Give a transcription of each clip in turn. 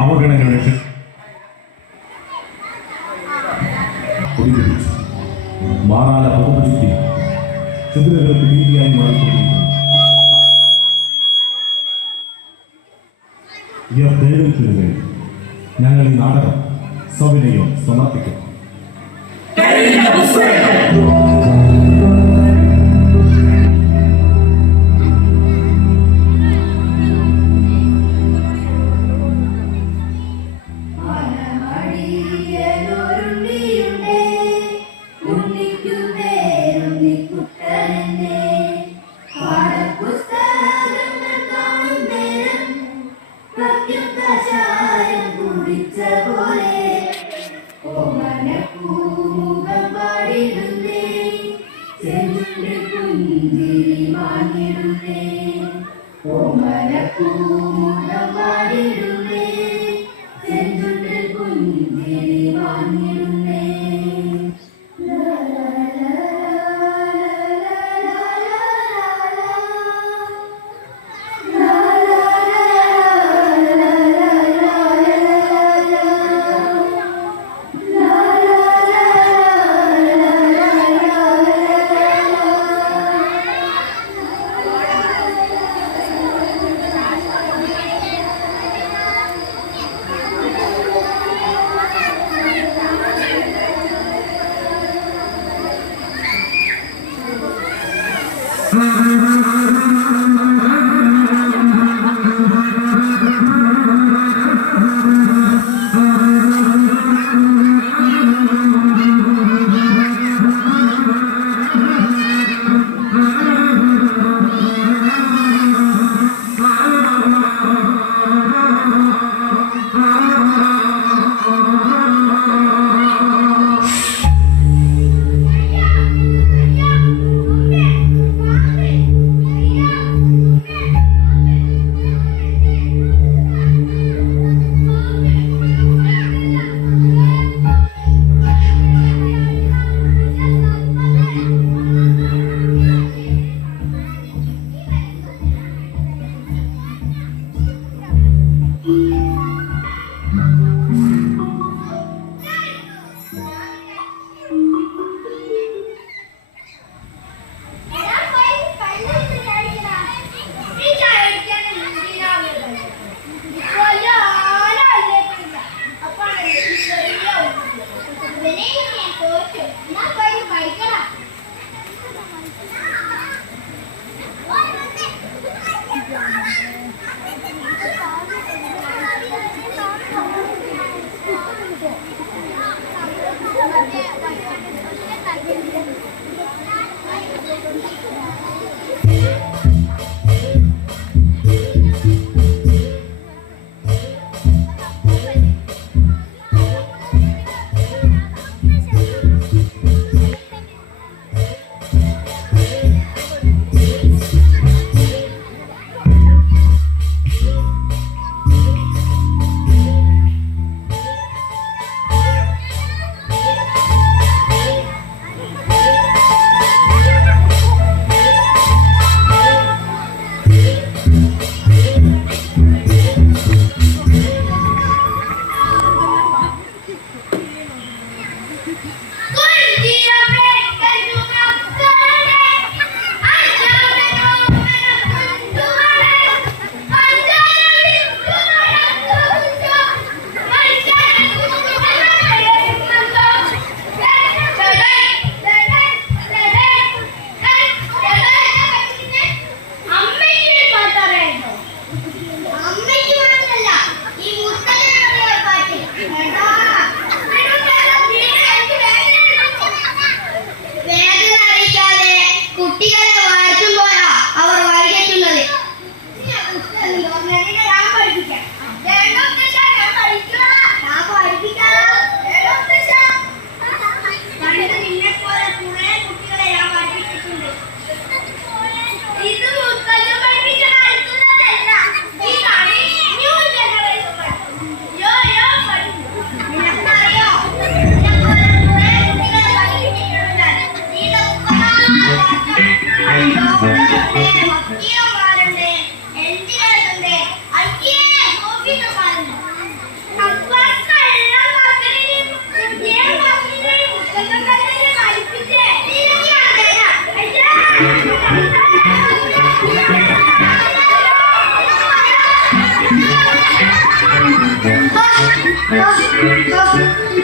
അവഗണനയുടെ മാറാല പുറമു ചുറ്റി ചുതിരകൾക്ക് ഭീതിയായി മാറിക്കൊണ്ടിരിക്കുന്നു. ഞങ്ങൾ ഈ നാടകം സവിനയം സമർപ്പിക്കും.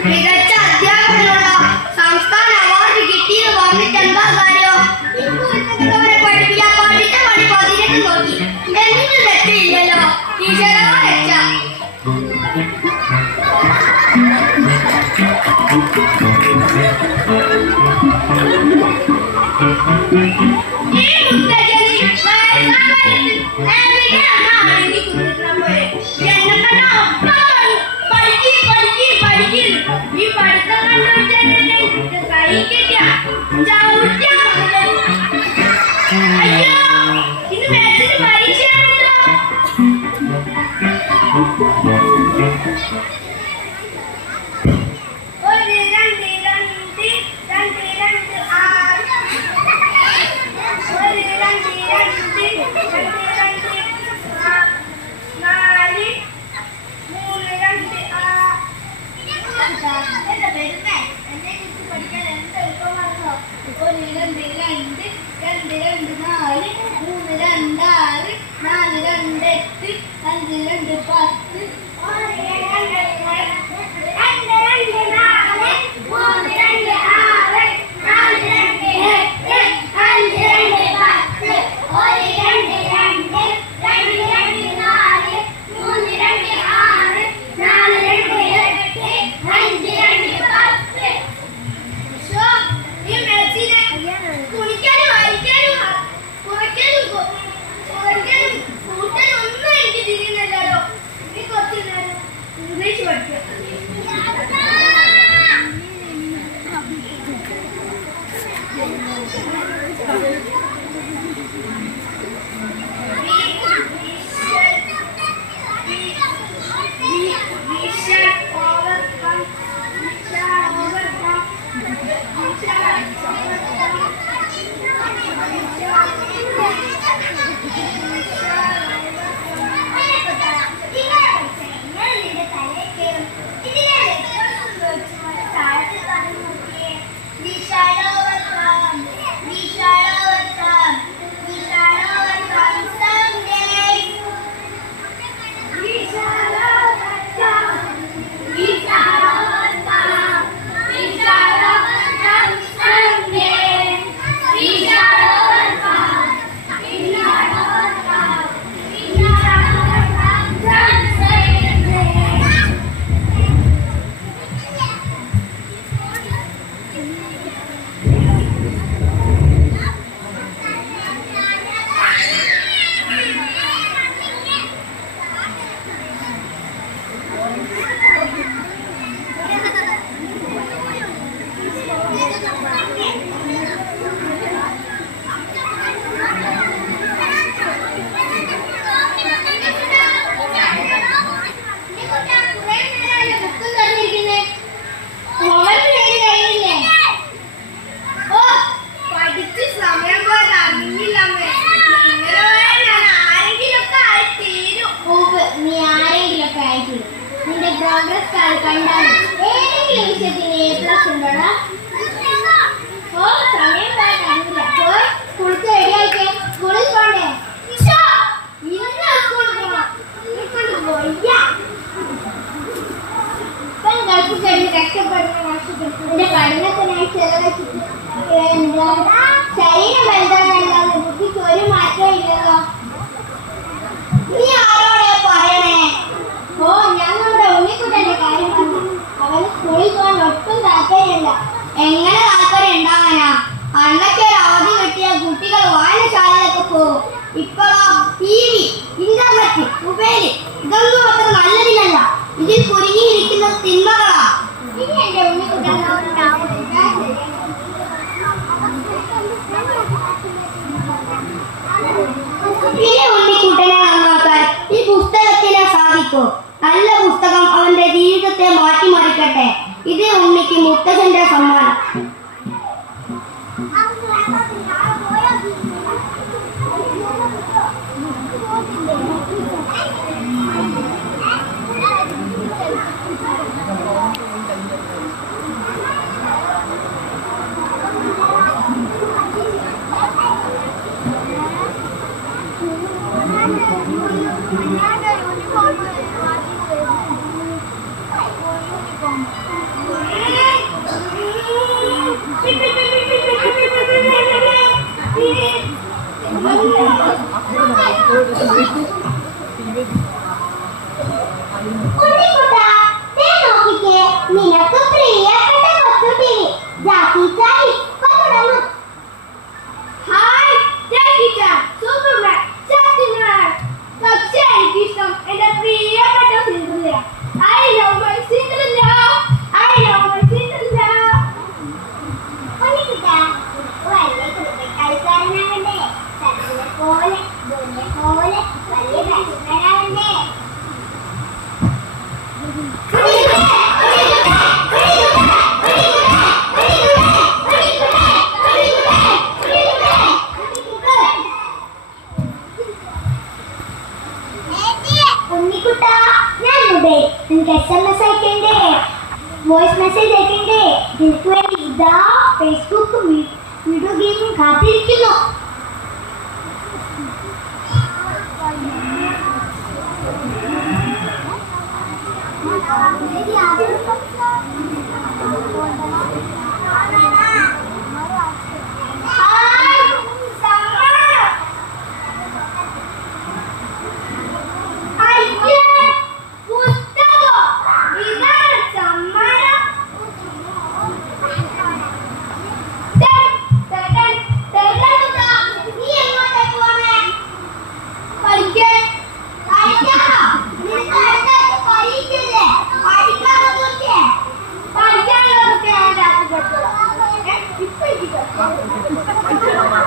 മികച്ച അധ്യാപകനുള്ള സംസ്ഥാന അവാർഡ് കിട്ടിയത് പറഞ്ഞിട്ട് എന്താ കാര്യം? അവരെ പഠിപ്പിക്കാൻ പഠിച്ച പണി 18 നോക്കി എന്തെങ്കിലും തെറ്റില്ലല്ലോ. ടീച്ചറോ രക്ഷ. ഈ മുത്തച്ഛന് ഈ പഠിത്തം കൈ കിട്ടിയ അയ്യോ ഇത് മാത്സിന് പരീക്ഷയാണല്ലോ. ഒരു രണ്ട് രണ്ട് രണ്ട് രണ്ട് ആറ് ഒരു രണ്ട് രണ്ട് രണ്ട് രണ്ട് നാല് മൂന്ന് രണ്ട് എന്താ വരുന്നേ എന്നെ കുറിച്ച് പഠിക്കാൻ എന്ത് എളുപ്പമാണല്ലോ. ഒരു രണ്ട് രണ്ട് രണ്ട് രണ്ട് നാല് മൂന്ന് രണ്ട് ആറ് നാല് രണ്ട് 8 5 2 10 നിന്റെ പ്രോഗ്രസ് കാർഡ് കണ്ടാൽ ഏതെങ്കിലും വിഷയത്തിന് A+ ഉണ്ടോടാ? ഓ സമയം പോയിട്ടില്ല. പോയി കുളിച്ച് റെഡിയായിക്കേ, സ്കൂളിൽ പോണ്ടേ? ഇന്ന് സ്കൂളിൽ പോണം. ഇപ്പം ഗൾഫ് കഴിഞ്ഞ് രക്ഷപ്പെടുന്ന വർഷത്തിൽ എന്റെ പഠനത്തിനായി ചെലവഴിച്ചിട്ട് ശരീരം വലുതാകാനല്ലാതെ ബുദ്ധിക്ക് ഒരു മാറ്റവും ഇല്ലല്ലോ. നീ ആരോടെ പറയണേ? ഓ ഞാൻ നമ്മുടെ ഉണ്ണിക്കുട്ടന്റെ കാര്യം പറഞ്ഞു. അവന് സ്കൂളിൽ പോകാൻ ഒട്ടും താല്പര്യമില്ല. എങ്ങനെ താല്പര്യം ഉണ്ടാവാനാ? അന്നൊക്കെ ഒരു അവധി കിട്ടിയ കുട്ടികൾ വായനശാലയിലൊക്കെ പോകും. ഇപ്പോഴോ TV, ഇന്റർനെറ്റ്, മൊബൈൽ ഇതൊന്നും അത്ര നല്ലതിനല്ല. ഇതിൽ കുരുങ്ങിയിരിക്കുന്ന തിന്മകളാ. ഇനി എന്റെ ഉണ്ണിക്കുട്ടൻ പിന്നെ ഉണ്ണിക്കുട്ടനെ നന്നാക്കാൻ ഈ പുസ്തകത്തിന് സാധിക്കൂ. നല്ല പുസ്തകം അവന്റെ ജീവിതത്തെ മാറ്റിമറിക്കട്ടെ. ഇത് ഉണ്ണിക്ക് മുത്തച്ഛന്റെ സമ്മാനം. ഉണ്ണിക്കുട്ടാ, ദേ നോക്കിക്കേ, നിനക്ക് പ്രിയപ്പെട്ട കൊച്ചു ടിവി ജാക്കി ചാൻ ഇപ്പൊ തുടങ്ങും. ഹായ് ജാക്കി ചാൻ, സൂപ്പർമാൻ, ശക്തിമാൻ. പക്ഷേ എനിക്കിഷ്ടം എന്റെ പ്രിയപ്പെട്ട Cinderella. I love my Cinderella. I love my Cinderella. ഉണ്ണിക്കുട്ടാ, വലിയ കളിക്കാരനാവണ്ടേ, സച്ചിനെ പോലെ ധോണിയെ പോലെ വലിയ ബാറ്റ്സ്മാനാവണ്ടേ. ഉണ്ണിക്കുട്ടാ, ഞാൻ മൊബൈൽ നിനക്ക് SMS അയക്കണ്ടേ, വോയിസ് മെസ്സേജ് അയക്കണ്ടേ? നിനക്ക് വേണ്ടി ഇതാ ഫേസ്ബുക്കും വീഡിയോ ഗെയിമും കാത്തിരിക്കുന്നു.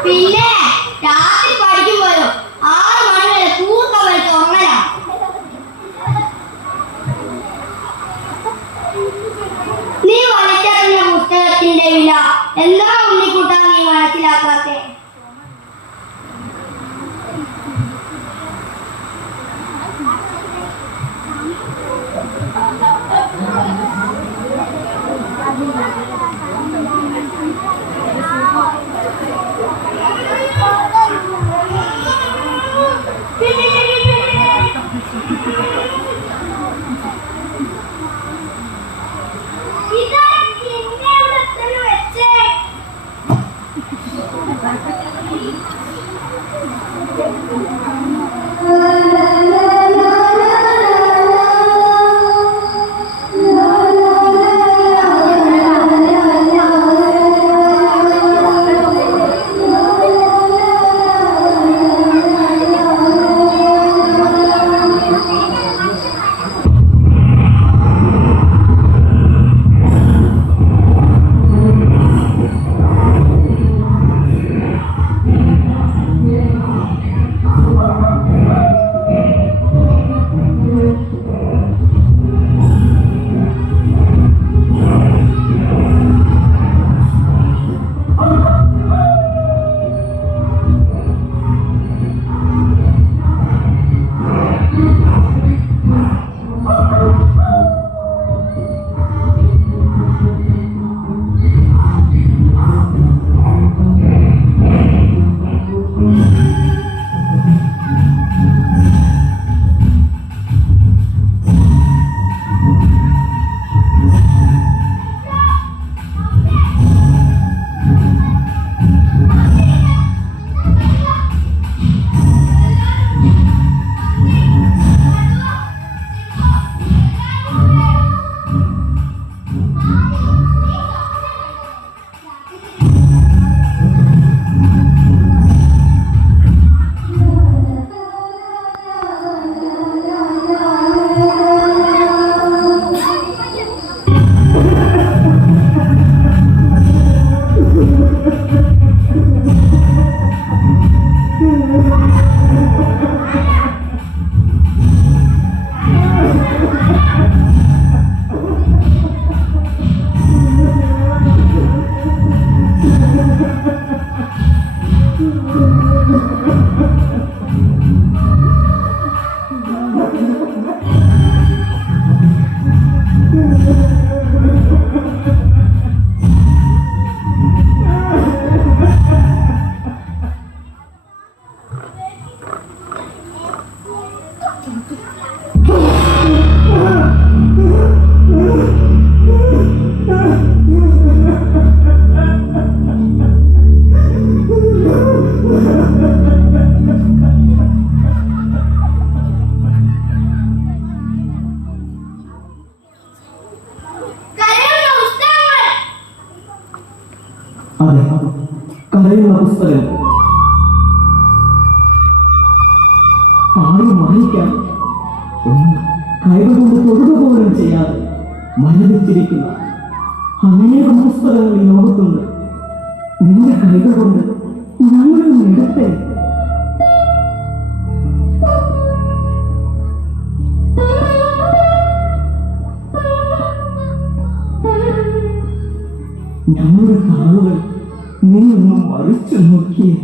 പിന്നെ രാത്രി പഠിക്കുമ്പോഴോ 6 മണി വരെ കൂർക്ക വലിച്ച് ഉറങ്ങലാ. നീ വലിച്ചെറിഞ്ഞ പുസ്തകത്തിന്റെ വില എന്താ ഉണ്ണിക്കുട്ടാ നീ മനസ്സിലാക്കാത്തെ? ആരും വായിക്കാൻ ഒന്ന് കൈകൾ കൊണ്ട് തൊടുക പോലും ചെയ്യാതെ മരവിച്ചിരിക്കുന്ന അനേകം പുസ്തകങ്ങൾ ഈ ലോകത്തുണ്ട്. നിന്റെ കൈകൾ കൊണ്ട് ഞങ്ങളും എടുത്തേ. ഞങ്ങളുടെ താളുകൾ നീ ഒന്നും മറിച്ചു നോക്കിയേ.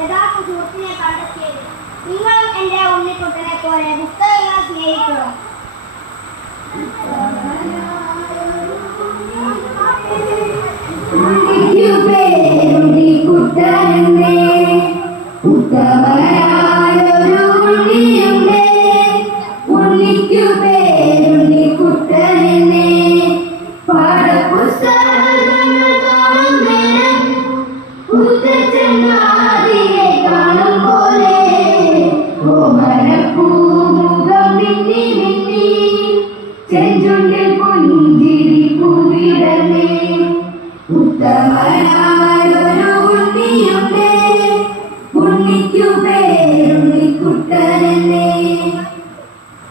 യഥാർത്ഥ സുഹൃത്തിനെ കണ്ടെത്തിയത്. നിങ്ങളും എന്റെ ഉണ്ണിക്കുട്ടനെ പോലെ പുസ്തകങ്ങളെ സ്നേഹിക്കണം.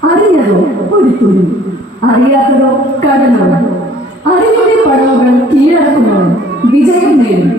അറിഞ്ഞതോ ഒരു തുണി, അറിയാത്തതോ കടന്നവൻ, അറിവിന്റെ പടവുകൾ കീഴടക്കുന്നവൻ വിജയം നേടും.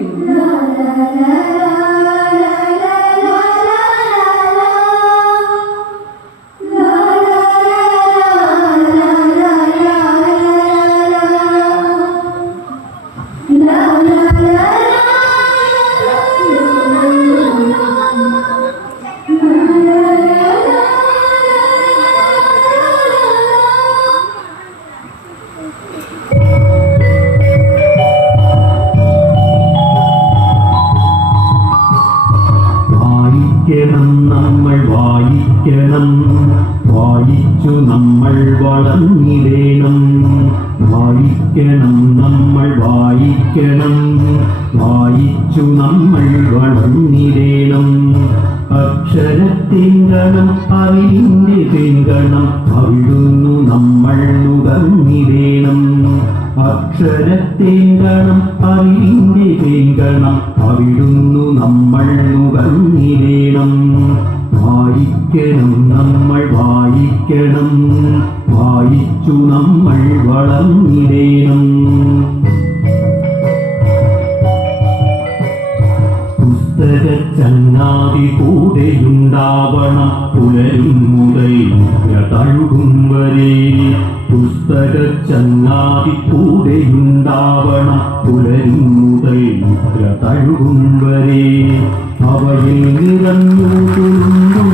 വായിക്കണം, വായിച്ചു നമ്മൾ വളർന്നിടേണം. വായിക്കണം, നമ്മൾ വായിക്കണം, വായിച്ചു നമ്മൾ വളർന്നിടേണം. അക്ഷരത്തിങ്കണം അറിവിന്റെ തിങ്കണം, അവിടുന്നു നമ്മൾ നുകർന്നിടേണം. അക്ഷരത്തിങ്കണം അറിവിന്റെ തിങ്കണം, അവിടുന്നു നമ്മൾ നുകർന്നിടേണം. വായിക്കണം, നമ്മൾ വായിക്കണം, വായിച്ചു നമ്മൾ വളർന്നിടേണം. പുസ്തകച്ചങ്ങാതി കൂടെയുണ്ടാവണം, പുലരും മുതൽ തഴുകും വരെ. പുസ്തകച്ചങ്ങാതി കൂടെയുണ്ടാവണം, പുലരും മുതൽ തഴുകും വരെ. അവയിൽ നിറഞ്ഞു തുളുമ്പും